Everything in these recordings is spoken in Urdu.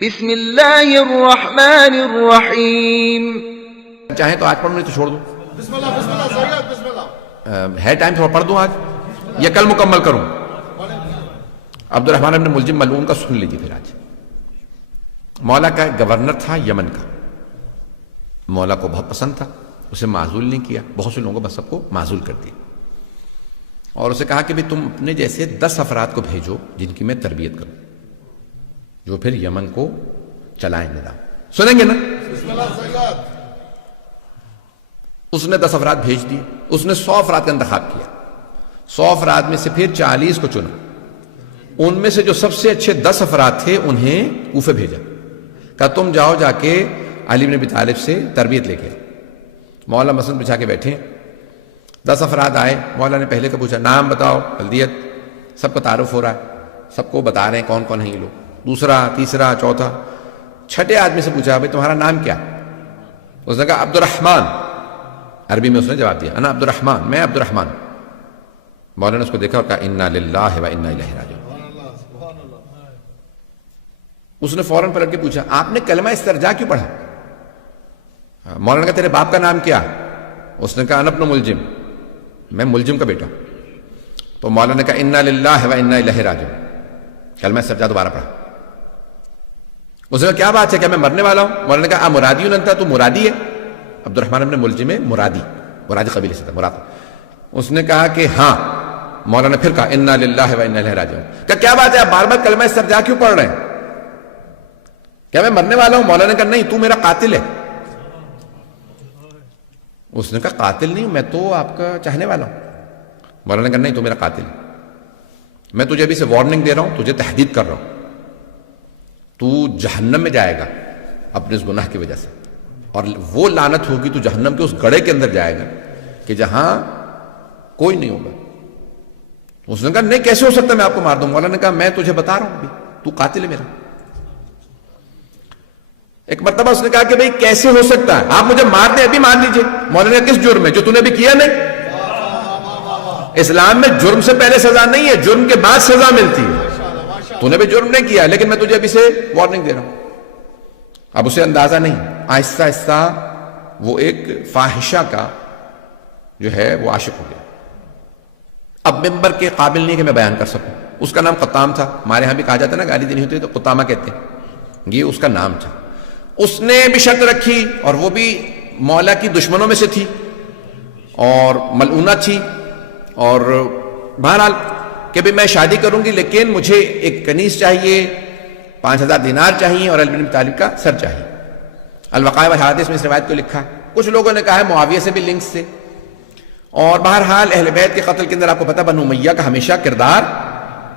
بسم اللہ الرحمن الرحیم. چاہیں تو آج پڑھوں نہیں تو چھوڑ دوں. بسم اللہ بسم اللہ سید بسم اللہ. ہے ٹائم تھوڑا پڑھ دوں آج یا کل مکمل کروں؟ عبد الرحمن ابن ملجم ملعون کا سن لیجیے پھر. آج مولا کا گورنر تھا یمن کا. مولا کو بہت پسند تھا, اسے معزول نہیں کیا. بہت سے لوگوں کو بس سب کو معزول کر دیا اور اسے کہا کہ بھی تم اپنے جیسے 10 افراد کو بھیجو جن کی میں تربیت کروں, جو پھر یمن کو چلائیں نظام. سنیں گے نا؟ بسم اللہ سید. اس نے 10 افراد بھیج دیے. اس نے 100 افراد کا انتخاب کیا. 100 افراد میں سے پھر 40 کو چنا. ان میں سے جو سب سے اچھے 10 افراد تھے انہیں کوفے بھیجا. کہا تم جاؤ جا کے علی بن ابی طالب سے تربیت لے کے. مولا مسند بچھا کے بیٹھے. 10 افراد آئے. مولا نے پہلے کا پوچھا نام بتاؤ, بلدیت. سب کا تعارف ہو رہا ہے, سب کو بتا رہے ہیں کون کون ہیں یہ لوگ. دوسرا, تیسرا, چوتھا. چھٹے آدمی سے پوچھا بھائی تمہارا نام کیا؟ اس نے کہا عبد الرحمن. عربی میں اس نے جواب دیا انا عبد الرحمن, میں عبد الرحمن. مولانا نے اس کو دیکھا اور کہا انا للہ و انا الیہ راجعون. اس نے فوراً پلٹ کے پوچھا آپ نے کلمہ استرجاع کیوں پڑھا؟ مولانا نے کہا تیرے باپ کا نام کیا؟ اس نے کہا انا ابن ملجم, میں ملجم کا بیٹا. تو مولانا نے کہا انا للہ و انا الیہ راجعون. کلمہ استرجاع دوبارہ پڑھا. اس نے کہا کیا بات ہے, کیا میں مرنے والا ہوں؟ مولانا نے کہا مرادی انت, تو مرادی ہے. عبد الرحمن ابن ملجم ہے, مرادی قبیلے سے تھا, مراد. اس نے کہا کہ ہاں. مولانا نے پھر کہا انا للہ و انا الیہ راجعون. کہا کیا بات ہے آپ بار بار کلمہ استرجاع کیوں پڑھ رہے ہیں؟ کیا میں مرنے والا ہوں؟ مولانا نے کہا نہیں, تو میرا قاتل ہے. اس نے کہا قاتل نہیں, میں تو آپ کا چاہنے والا ہوں. مولانا نے کہا نہیں, تو میرا قاتل ہے. میں تجھے ابھی سے وارننگ دے رہا ہوں, تجھے تحدید کر رہا ہوں. تو جہنم میں جائے گا اپنے اس گناہ کی وجہ سے, اور وہ لعنت ہوگی, تو جہنم کے اس گڑھے کے اندر جائے گا کہ جہاں کوئی نہیں ہوگا. اس نے کہا نہیں, کیسے ہو سکتا ہے میں آپ کو مار دوں؟ مولانا نے کہا میں تجھے بتا رہا ہوں ابھی, تو قاتل ہے میرا. ایک مرتبہ اس نے کہا کہ بھئی کیسے ہو سکتا ہے, آپ مجھے مار دیں ابھی مار لیجئے. مولانا نے کس جرم میں, جو تو نے بھی کیا نہیں. اسلام میں جرم سے پہلے سزا نہیں ہے, جرم کے بعد سزا ملتی ہے. تو نے بھی جرم نہیں کیا, لیکن میں تجھے ابھی سے وارننگ دے رہا ہوں. اب اسے اندازہ نہیں, آہستہ آہستہ وہ ایک فاحشہ کا جو ہے وہ عاشق ہو گیا. اب ممبر کے قابل نہیں کہ میں بیان کر سکوں. اس کا نام قطام تھا. ہمارے ہاں بھی کہا جاتا ہے نا, گالی دینی ہوتی ہے تو قطامہ کہتے ہیں. یہ اس کا نام تھا. اس نے بھی شرط رکھی, اور وہ بھی مولا کی دشمنوں میں سے تھی اور ملعونہ تھی. اور بہرحال کہ بھی میں شادی کروں گی, لیکن مجھے ایک کنیز چاہیے, 5000 دینار چاہیے, اور علی بن ابی طالب کا سر چاہیے. الوقائع والحوادث میں اس روایت کو لکھا. کچھ لوگوں نے کہا ہے معاویہ سے بھی لنکس تھے. اور بہرحال اہل بیت کے قتل کے اندر آپ کو پتہ بنو امیہ کا ہمیشہ کردار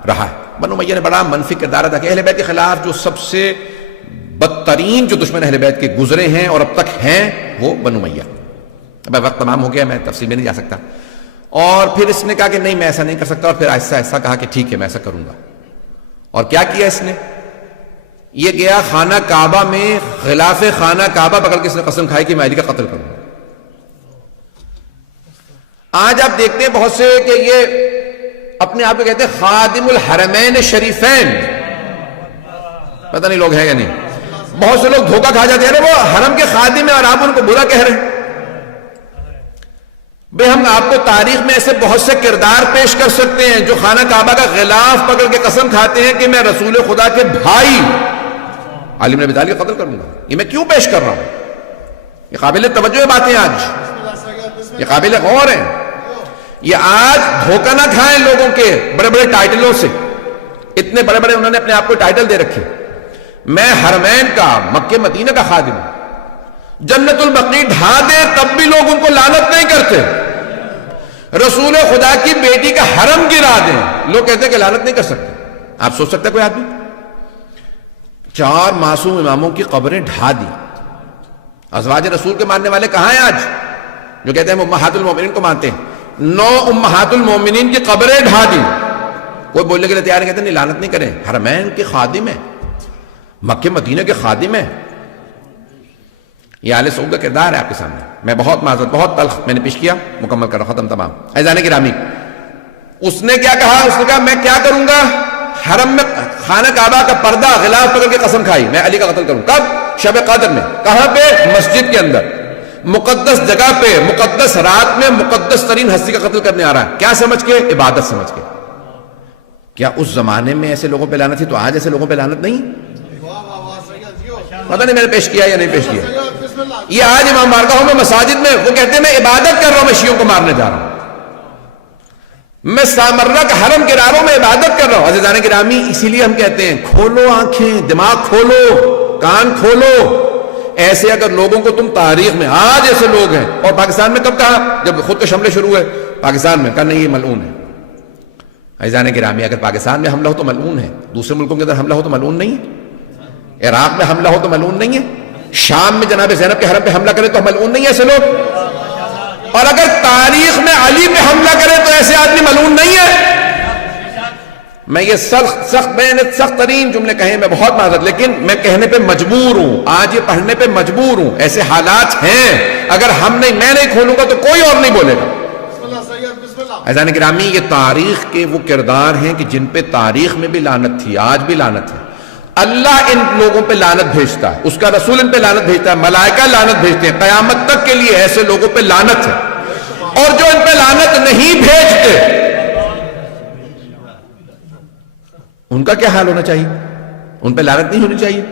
رہا ہے. بنو امیہ نے بڑا منفی کردار ادا کیا. اہل بیت کے خلاف جو سب سے بدترین جو دشمن اہل بیت کے گزرے ہیں اور اب تک ہیں وہ بنو امیہ. اب وقت تمام ہو گیا, میں تفصیل میں نہیں جا سکتا. اور پھر اس نے کہا کہ نہیں میں ایسا نہیں کر سکتا, اور پھر آہستہ آہستہ کہا کہ ٹھیک ہے میں ایسا کروں گا. اور کیا کیا اس نے, یہ گیا خانہ کعبہ میں, غلاف خانہ کعبہ پکڑ کے اس نے قسم کھائی کہ میں علی کا قتل کروں گا. آج آپ دیکھتے ہیں بہت سے کہ یہ اپنے آپ کو کہتے ہیں خادم الحرمین شریفین. پتہ نہیں لوگ ہیں یا نہیں. بہت سے لوگ دھوکہ کھا جاتے ہیں, وہ حرم کے خادم ہیں اور آپ ان کو برا کہہ رہے ہیں. بھئی ہم آپ کو تاریخ میں ایسے بہت سے کردار پیش کر سکتے ہیں جو خانہ کعبہ کا غلاف پکڑ کے قسم کھاتے ہیں کہ میں رسول خدا کے بھائی علی بن ابی طالب کا قتل کروں گا. یہ میں کیوں پیش کر رہا ہوں؟ یہ قابل توجہ باتیں, آج یہ قابل غور ہیں. یہ آج دھوکہ نہ کھائیں لوگوں کے بڑے بڑے ٹائٹلوں سے. اتنے بڑے بڑے انہوں نے اپنے آپ کو ٹائٹل دے رکھے. میں حرمین کا, مکہ مدینہ کا خادم ہوں. جنت البقیع ڈھا دے تب بھی لوگ ان کو لعنت نہیں کرتے. رسول خدا کی بیٹی کا حرم گرا دیں, لوگ کہتے ہیں کہ لعنت نہیں کر سکتے. آپ سوچ سکتے ہیں کوئی آدمی 4 معصوم اماموں کی قبریں ڈھا دی. ازواج رسول کے ماننے والے کہاں ہیں آج, جو کہتے ہیں امہات المومنین کو مانتے ہیں؟ 9 امہات المومنین کی قبریں ڈھا دی. کوئی بولنے کے لیے تیار نہیں, کہتے نہیں لعنت نہیں کریں. حرمین کے خادم ہیں, مکہ مدینہ کے خادم ہیں. یہ آل سعود کا کردار ہے آپ کے سامنے. میں بہت معذرت, بہت تلخ میں نے پیش کیا, مکمل کر رہا, ختم تمام. عزیزان گرامی, اس نے کیا کہا؟ اس نے کہا میں کیا کروں گا, حرم میں خانہ کعبہ کا پردہ غلاف پکڑ کے قسم کھائی میں علی کا قتل کروں. کب؟ شب قدر میں. کہاں پہ؟ مسجد کے اندر، مقدس جگہ پہ، مقدس رات میں مقدس ترین ہستی کا قتل کرنے آ رہا ہے. کیا سمجھ کے؟ عبادت سمجھ کے. کیا اس زمانے میں ایسے لوگوں پہ لعنت تھی تو آج ایسے لوگوں پہ لعنت نہیں؟ واہ واہ واہ سید جیو. پتہ نہیں میں نے پیش کیا یا نہیں پیش کیا. سید بسم اللہ. یہ آج امام بارگاہوں میں مساجد میں وہ کہتے ہیں میں عبادت کر رہا ہوں، میں شیعوں کو مارنے جا رہا ہوں، میں سامرہ کا حرم گرا رہا ہوں، میں عبادت کر رہا ہوں. عزیزان گرامی، اسی لیے ہم کہتے ہیں کھولو آنکھیں، دماغ کھولو، کان کھولو. ایسے اگر لوگوں کو تم تاریخ میں آج ایسے لوگ ہیں، اور پاکستان میں کب کہا؟ جب خود کے حملے شروع ہوئے پاکستان میں، کہا نہیں یہ ملعون ہے. عزیزان گرامی، اگر پاکستان میں حملہ ہو تو ملعون ہے، دوسرے ملکوں کے اندر حملہ ہو تو ملعون نہیں ہے، عراق میں حملہ ہو تو ملعون نہیں ہے، شام میں جناب زینب کے حرم پہ حملہ کرے تو ملعون نہیں ہے ایسے لوگ. اور اگر تاریخ میں علی پہ حملہ کرے تو ایسے آدمی ملعون نہیں ہے. میں یہ سخت ترین جملے کہیں، میں بہت معذرت، لیکن میں کہنے پہ مجبور ہوں، آج یہ پڑھنے پہ مجبور ہوں. ایسے حالات ہیں، اگر میں نہیں کھولوں گا تو کوئی اور نہیں بولے گا. بسم اللہ سید بسم اللہ. عزیزان گرامی، یہ تاریخ کے وہ کردار ہیں کہ جن پہ تاریخ میں بھی لعنت تھی، آج بھی لعنت ہے. اللہ ان لوگوں پہ لعنت بھیجتا ہے، اس کا رسول ان پہ لعنت بھیجتا ہے، ملائکہ لعنت بھیجتے ہیں. قیامت تک کے لیے ایسے لوگوں پہ لعنت ہے. اور جو ان پہ لعنت نہیں بھیجتے ان کا کیا حال ہونا چاہیے؟ ان پہ لعنت نہیں ہونی چاہیے.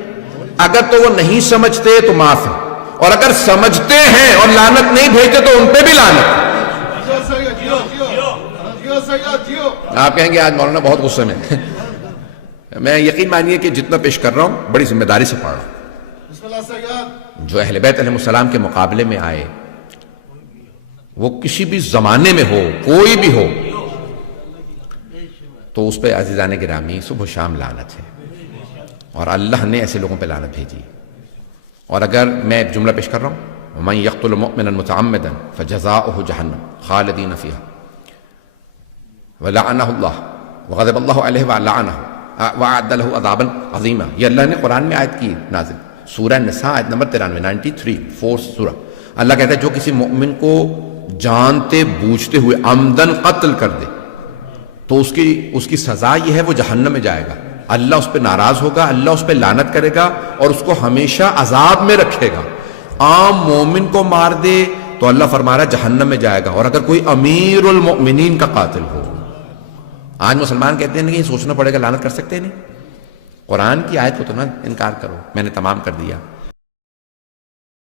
اگر تو وہ نہیں سمجھتے تو معاف ہے، اور اگر سمجھتے ہیں اور لعنت نہیں بھیجتے تو ان پہ بھی لعنت ہے. جیو سید جیو جیو جیو سید جیو. آپ کہیں گے آج مولانا بہت غصے میں. میں یقین مانیے کہ جتنا پیش کر رہا ہوں بڑی ذمہ داری سے پڑھ رہا ہوں. بسم اللہ سید. جو اہل بیت علیہ السلام کے مقابلے میں آئے، وہ کسی بھی زمانے میں ہو، کوئی بھی ہو، تو اس پہ عزیزان گرامی صبح و شام لعنت ہے. اور اللہ نے ایسے لوگوں پہ لعنت بھیجی. اور اگر میں ایک جملہ پیش کر رہا ہوں، وَمَن يَقْتُلْ مُؤْمِنًا مُتَعَمِّدًا فَجَزَاؤُهُ جَهَنَّمُ خَالِدِينَ فِيهَا وَلَعَنَهُ اللَّهُ وَغَضِبَ اللَّهُ عَلَيْهِ وَلَعَنَهُ وَأَعَدَّ لَهُ عَذَابًا عَظِيمًا. یہ اللہ نے قرآن میں آیت کی نازل، سورہ نساء آیت نمبر 93 4 سورہ. اللہ کہتا ہے جو کسی مؤمن کو جانتے بوجھتے ہوئے عمدن قتل کر دے تو اس کی سزا یہ ہے وہ جہنم میں جائے گا. اللہ اس پہ ناراض ہوگا، اللہ اس پہ لعنت کرے گا اور اس کو ہمیشہ عذاب میں رکھے گا. عام مومن کو مار دے تو اللہ فرما رہا ہے جہنم میں جائے گا. اور اگر کوئی امیر المؤمنین کا قاتل ہو، آج مسلمان کہتے ہیں کہ سوچنا پڑے گا لعنت کر سکتے ہیں نہیں. قرآن کی آیت کو تو نہ انکار کرو. میں نے تمام کر دیا.